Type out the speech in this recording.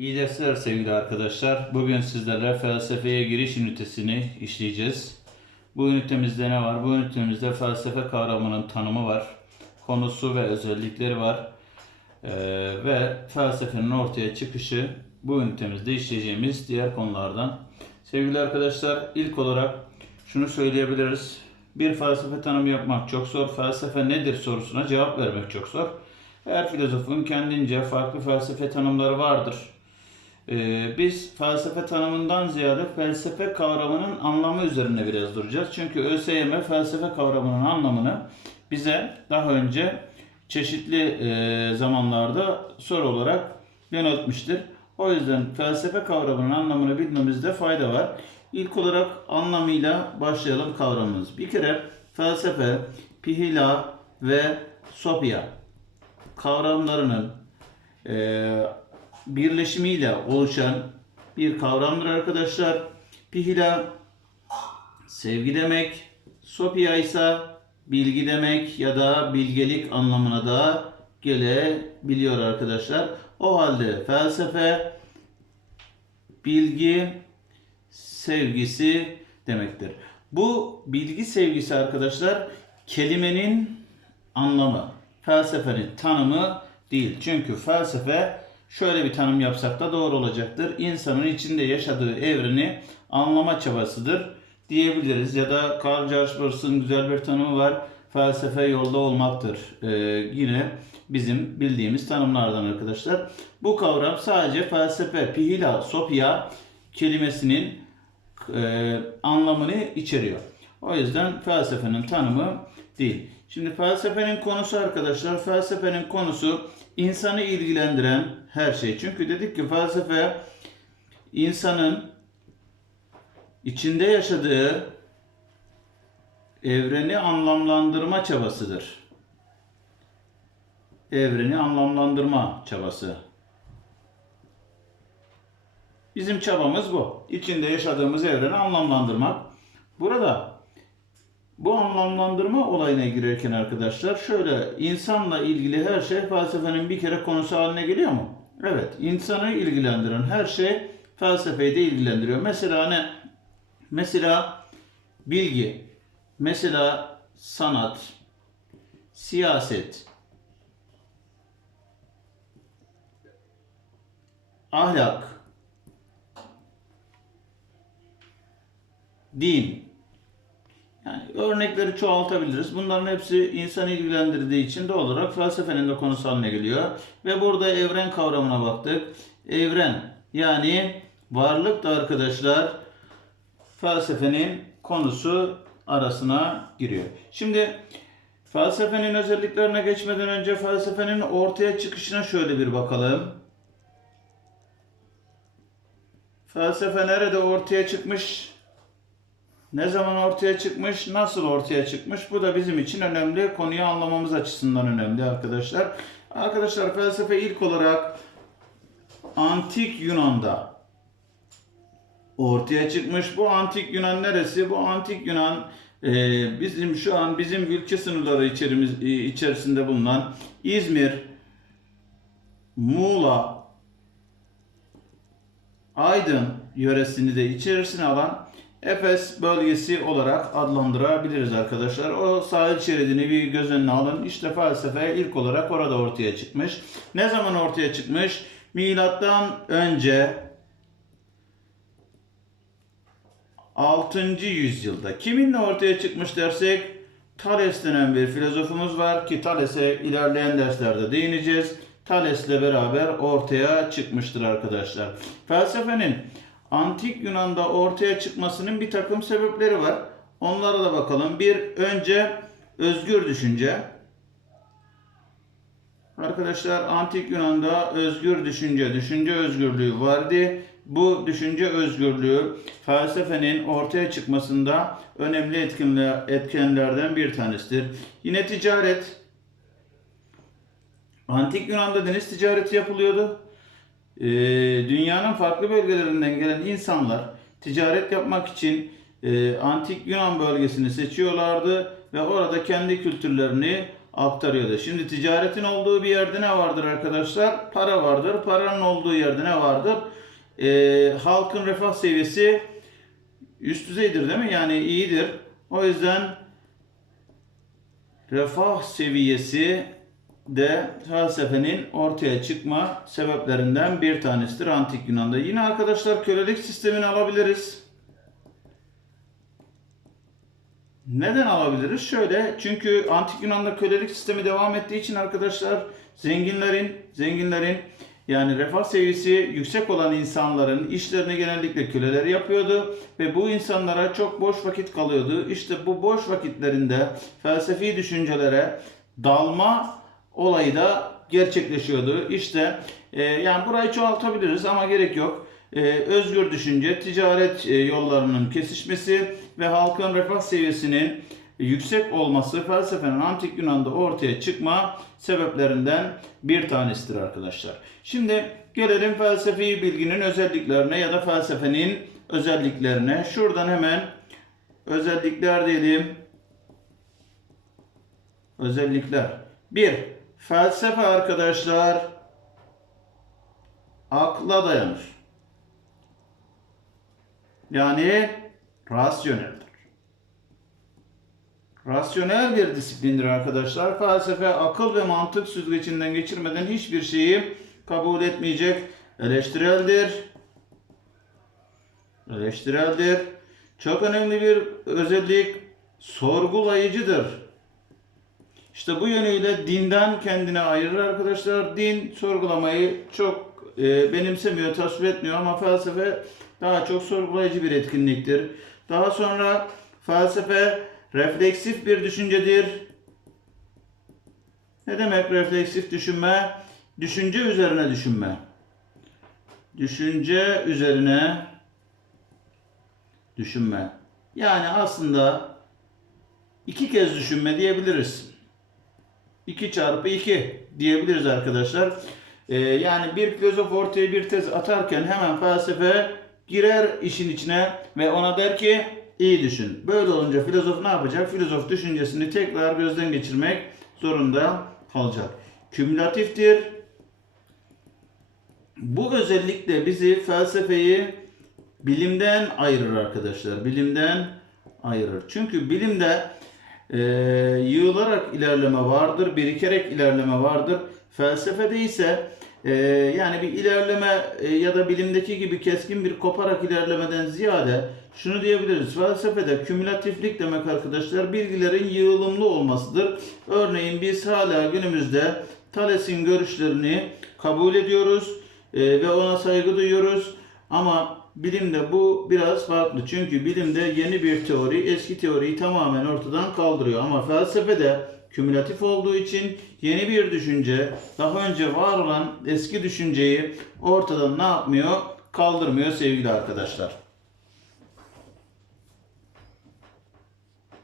İyi dersler sevgili arkadaşlar. Bugün sizlerle felsefeye giriş ünitesini işleyeceğiz. Bu ünitemizde ne var? Bu ünitemizde felsefe kavramının tanımı var. Konusu ve özellikleri var. Ee, ve felsefenin ortaya çıkışı bu ünitemizde işleyeceğimiz diğer konulardan. Sevgili arkadaşlar ilk olarak şunu söyleyebiliriz. Bir felsefe tanımı yapmak çok zor. Felsefe nedir sorusuna cevap vermek çok zor. Her filozofun kendince farklı felsefe tanımları vardır. Ee, biz felsefe tanımından ziyade felsefe kavramının anlamı üzerine biraz duracağız. Çünkü ÖSYM felsefe kavramının anlamını bize daha önce çeşitli e, zamanlarda soru olarak yöneltmiştir. O yüzden felsefe kavramının anlamını bilmemizde fayda var. İlk olarak anlamıyla başlayalım kavramımız. Bir kere felsefe, pihila ve sopya kavramlarının e, birleşimiyle oluşan bir kavramdır arkadaşlar. Pihila sevgi demek, sopya ise bilgi demek ya da bilgelik anlamına da gelebiliyor arkadaşlar. O halde felsefe bilgi sevgisi demektir. Bu bilgi sevgisi arkadaşlar kelimenin anlamı, felsefenin tanımı değil. Çünkü felsefe şöyle bir tanım yapsak da doğru olacaktır. İnsanın içinde yaşadığı evreni anlama çabasıdır diyebiliriz. Ya da Karl Jaspers güzel bir tanımı var. Felsefe yolda olmaktır. Ee, yine bizim bildiğimiz tanımlardan arkadaşlar. Bu kavram sadece felsefe, pihila, sopya kelimesinin e, anlamını içeriyor. O yüzden felsefenin tanımı değil. Şimdi felsefenin konusu arkadaşlar, felsefenin konusu insanı ilgilendiren her şey. Çünkü dedik ki felsefe insanın içinde yaşadığı evreni anlamlandırma çabasıdır. Evreni anlamlandırma çabası. Bizim çabamız bu. İçinde yaşadığımız evreni anlamlandırmak. Burada bu anlamlandırma olayına girerken arkadaşlar şöyle insanla ilgili her şey felsefenin bir kere konusu haline geliyor mu? Evet, insanı ilgilendiren her şey felsefeyi de ilgilendiriyor. Mesela ne? Mesela bilgi, mesela sanat, siyaset, ahlak, din. Yani örnekleri çoğaltabiliriz. Bunların hepsi insanı ilgilendirdiği için de olarak felsefenin de konusu haline geliyor. Ve burada evren kavramına baktık. Evren yani varlık da arkadaşlar felsefenin konusu arasına giriyor. Şimdi felsefenin özelliklerine geçmeden önce felsefenin ortaya çıkışına şöyle bir bakalım. Felsefe nerede ortaya çıkmış? Ne zaman ortaya çıkmış? Nasıl ortaya çıkmış? Bu da bizim için önemli. Konuyu anlamamız açısından önemli arkadaşlar. Arkadaşlar felsefe ilk olarak antik Yunan'da ortaya çıkmış. Bu antik Yunan neresi? Bu antik Yunan e, bizim şu an bizim ülke sınırları içerimiz, e, içerisinde bulunan İzmir, Muğla, Aydın yöresini de içerisine alan Efes bölgesi olarak adlandırabiliriz arkadaşlar. O sahil şeridini bir göz önüne alın. İşte felsefe ilk olarak orada ortaya çıkmış. Ne zaman ortaya çıkmış? Milattan önce 6. yüzyılda. Kiminle ortaya çıkmış dersek Thales denen bir filozofumuz var ki Thales'e ilerleyen derslerde değineceğiz. Thales'le beraber ortaya çıkmıştır arkadaşlar. Felsefenin antik Yunan'da ortaya çıkmasının bir takım sebepleri var. Onlara da bakalım. Bir önce özgür düşünce. Arkadaşlar antik Yunan'da özgür düşünce, düşünce özgürlüğü vardı. Bu düşünce özgürlüğü felsefenin ortaya çıkmasında önemli etkenlerden bir tanesidir. Yine ticaret. Antik Yunan'da deniz ticareti yapılıyordu. Ee, dünyanın farklı bölgelerinden gelen insanlar ticaret yapmak için e, antik Yunan bölgesini seçiyorlardı ve orada kendi kültürlerini aktarıyordu. Şimdi ticaretin olduğu bir yerde ne vardır arkadaşlar? Para vardır. Paranın olduğu yerde ne vardır? Ee, halkın refah seviyesi üst düzeydir değil mi? Yani iyidir. O yüzden refah seviyesi de felsefenin ortaya çıkma sebeplerinden bir tanesidir antik Yunan'da. Yine arkadaşlar kölelik sistemini alabiliriz. Neden alabiliriz? Şöyle çünkü antik Yunan'da kölelik sistemi devam ettiği için arkadaşlar zenginlerin zenginlerin yani refah seviyesi yüksek olan insanların işlerini genellikle köleler yapıyordu ve bu insanlara çok boş vakit kalıyordu. İşte bu boş vakitlerinde felsefi düşüncelere dalma olayı da gerçekleşiyordu. İşte e, yani burayı çoğaltabiliriz ama gerek yok. E, özgür düşünce, ticaret e, yollarının kesişmesi ve halkın refah seviyesinin yüksek olması felsefenin antik Yunan'da ortaya çıkma sebeplerinden bir tanesidir arkadaşlar. Şimdi gelelim felsefi bilginin özelliklerine ya da felsefenin özelliklerine. Şuradan hemen özellikler diyelim. Özellikler. 1. Felsefe arkadaşlar akla dayanır. Yani rasyoneldir. Rasyonel bir disiplindir arkadaşlar. Felsefe akıl ve mantık süzgecinden geçirmeden hiçbir şeyi kabul etmeyecek. Eleştireldir. Eleştireldir. Çok önemli bir özellik sorgulayıcıdır. İşte bu yönüyle dinden kendine ayırır arkadaşlar. Din sorgulamayı çok e, benimsemiyor, tasvip etmiyor ama felsefe daha çok sorgulayıcı bir etkinliktir. Daha sonra felsefe refleksif bir düşüncedir. Ne demek refleksif düşünme? Düşünce üzerine düşünme. Düşünce üzerine düşünme. Yani aslında iki kez düşünme diyebiliriz. 2 çarpı 2 diyebiliriz arkadaşlar. Ee, yani bir filozof ortaya bir tez atarken hemen felsefe girer işin içine ve ona der ki iyi düşün. Böyle olunca filozof ne yapacak? Filozof düşüncesini tekrar gözden geçirmek zorunda kalacak. Kümülatiftir. Bu özellikle bizi felsefeyi bilimden ayırır arkadaşlar. Bilimden ayırır. Çünkü bilimde e, yığılarak ilerleme vardır, birikerek ilerleme vardır. Felsefede ise e, yani bir ilerleme e, ya da bilimdeki gibi keskin bir koparak ilerlemeden ziyade şunu diyebiliriz. Felsefede kümülatiflik demek arkadaşlar bilgilerin yığılımlı olmasıdır. Örneğin biz hala günümüzde Thales'in görüşlerini kabul ediyoruz e, ve ona saygı duyuyoruz. Ama bilimde bu biraz farklı. Çünkü bilimde yeni bir teori eski teoriyi tamamen ortadan kaldırıyor. Ama felsefede kümülatif olduğu için yeni bir düşünce daha önce var olan eski düşünceyi ortadan ne yapmıyor? Kaldırmıyor sevgili arkadaşlar.